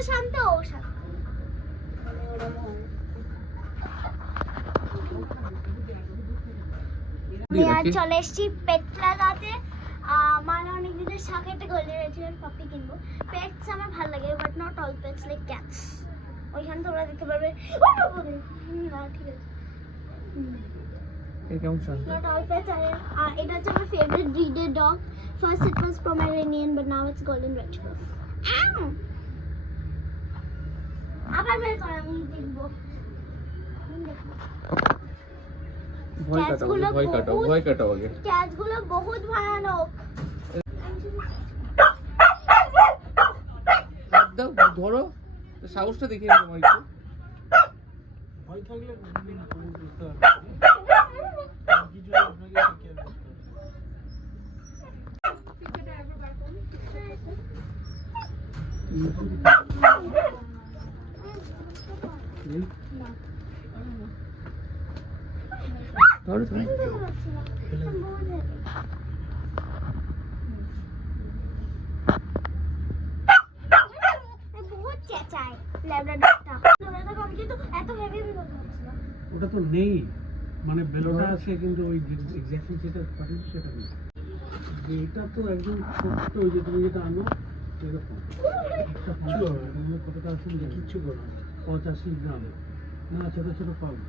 নিজে শান্ত ও শান্ত। আমি আজ চলে এসেছি পেট প্লাজাতে। আমার অনেক দিনের শখ একটা গোল্ডেন রিট্রিভার পাপি কিনবো। পেটস আমার ভালো লাগে, but not all pets, like cats. ওইখানে তোমরা দেখতে পারবে। না ঠিক আছে, not all pets are. It was my favorite breeder dog. First it was Pomeranian, but now it's Golden Retriever. আবার বের কর, আমি দেখবো। ভয় কাটাও আগে। ক্যাটস গুলো বহুত ভয়ানক। দাও ধরো, সাহসটা দেখিয়ে দাও একটু। ভয় থাকলে বুঝতে হবে। কিছু আপনাকে ধরো তুমি। ওটা তো নেই, মানে বেলোটা আছে কিন্তু ওই এক্স্যাক্টলি যেটা পাঠিয়েছি সেটা নেই। এটা তো একদম ছোট্ট, ওই যে তুমি যেটা আনো এরকম একটা কতটা আছে কিচ্ছু করো 85 গ্রাম না, ছোট ছোট পাউচ।